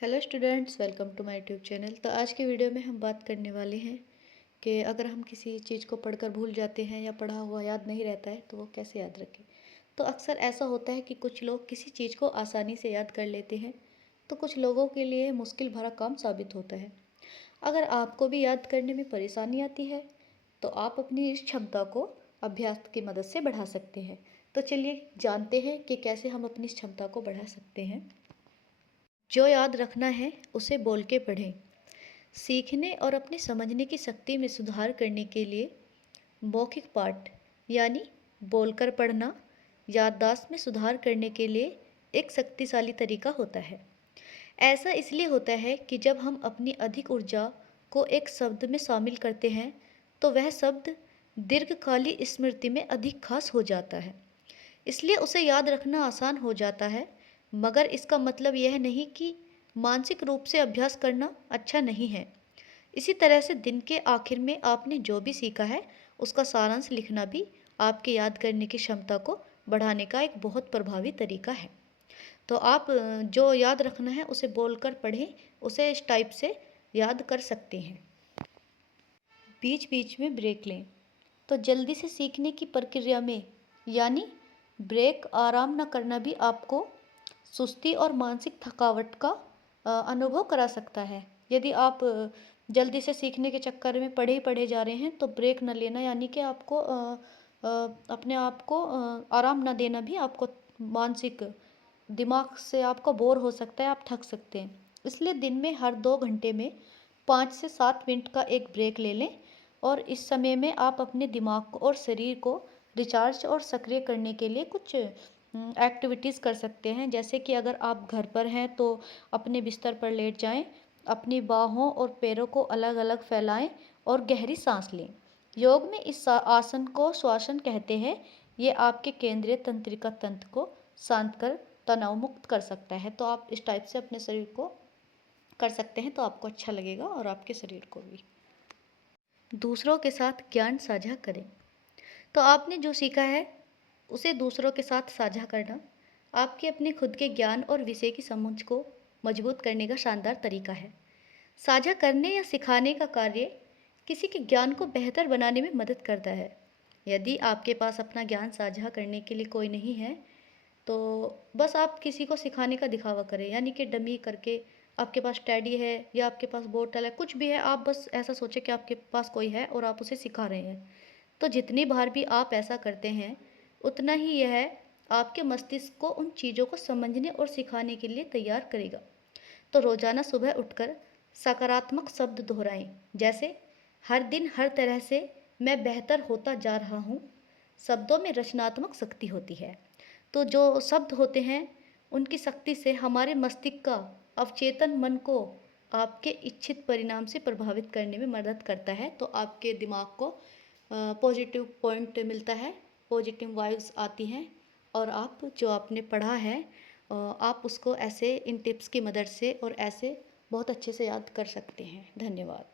Hello students, welcome to my YouTube channel. तो आज के वीडियो में हम बात करने वाले हैं कि अगर हम किसी चीज़ को पढ़कर भूल जाते हैं या पढ़ा हुआ याद नहीं रहता है तो वो कैसे याद रखें। तो अक्सर ऐसा होता है कि कुछ लोग किसी चीज़ को आसानी से याद कर लेते हैं, तो कुछ लोगों के लिए मुश्किल भरा काम साबित होता है। अगर आपको भी याद करने में परेशानी आती है तो आप अपनी इस क्षमता को अभ्यास की मदद से बढ़ा सकते हैं। तो चलिए जानते हैं कि कैसे हम अपनी इस क्षमता को बढ़ा सकते हैं। जो याद रखना है उसे बोल के पढ़ें। सीखने और अपने समझने की शक्ति में सुधार करने के लिए मौखिक पाठ यानी बोलकर पढ़ना याददाश्त में सुधार करने के लिए एक शक्तिशाली तरीका होता है। ऐसा इसलिए होता है कि जब हम अपनी अधिक ऊर्जा को एक शब्द में शामिल करते हैं तो वह शब्द दीर्घकाली स्मृति में अधिक खास हो जाता है, इसलिए उसे याद रखना आसान हो जाता है। मगर इसका मतलब यह नहीं कि मानसिक रूप से अभ्यास करना अच्छा नहीं है। इसी तरह से दिन के आखिर में आपने जो भी सीखा है उसका सारांश लिखना भी आपके याद करने की क्षमता को बढ़ाने का एक बहुत प्रभावी तरीका है। तो आप जो याद रखना है उसे बोलकर पढ़ें, उसे इस टाइप से याद कर सकते हैं। बीच बीच में ब्रेक लें। तो जल्दी से सीखने की प्रक्रिया में यानी ब्रेक आराम न करना भी आपको सुस्ती और मानसिक थकावट का अनुभव करा सकता है। यदि आप जल्दी से सीखने के चक्कर में पढ़े ही पढ़े जा रहे हैं तो ब्रेक न लेना यानी कि आपको अपने आप को आराम न देना भी आपको मानसिक दिमाग से आपको बोर हो सकता है, आप थक सकते हैं। इसलिए दिन में हर 2 घंटे में 5 से 7 मिनट का एक ब्रेक ले लें और इस समय में आप अपने दिमाग को और शरीर को रिचार्ज और सक्रिय करने के लिए कुछ एक्टिविटीज़ कर सकते हैं। जैसे कि अगर आप घर पर हैं तो अपने बिस्तर पर लेट जाएं, अपनी बाहों और पैरों को अलग अलग फैलाएं और गहरी सांस लें। योग में इस आसन को श्वासन कहते हैं। ये आपके केंद्रीय तंत्रिका तंत्र को शांत कर तनाव मुक्त कर सकता है। तो आप इस टाइप से अपने शरीर को कर सकते हैं तो आपको अच्छा लगेगा और आपके शरीर को भी। दूसरों के साथ ज्ञान साझा करें। तो आपने जो सीखा है उसे दूसरों के साथ साझा करना आपके अपने खुद के ज्ञान और विषय की समझ को मजबूत करने का शानदार तरीका है। साझा करने या सिखाने का कार्य किसी के ज्ञान को बेहतर बनाने में मदद करता है। यदि आपके पास अपना ज्ञान साझा करने के लिए कोई नहीं है तो बस आप किसी को सिखाने का दिखावा करें, यानी कि डमी करके आपके पास टैडी है या आपके पास बोतल है, कुछ भी है, आप बस ऐसा सोचें कि आपके पास कोई है और आप उसे सिखा रहे हैं। तो जितनी बार भी आप ऐसा करते हैं उतना ही यह आपके मस्तिष्क को उन चीज़ों को समझने और सिखाने के लिए तैयार करेगा। तो रोज़ाना सुबह उठकर सकारात्मक शब्द दोहराएं, जैसे हर दिन हर तरह से मैं बेहतर होता जा रहा हूँ। शब्दों में रचनात्मक शक्ति होती है। तो जो शब्द होते हैं उनकी शक्ति से हमारे मस्तिष्क का अवचेतन मन को आपके इच्छित परिणाम से प्रभावित करने में मदद करता है। तो आपके दिमाग को पॉजिटिव पॉइंट मिलता है, पॉजिटिव वाइब्स आती हैं और आप जो आपने पढ़ा है आप उसको ऐसे इन टिप्स की मदद से और ऐसे बहुत अच्छे से याद कर सकते हैं। धन्यवाद।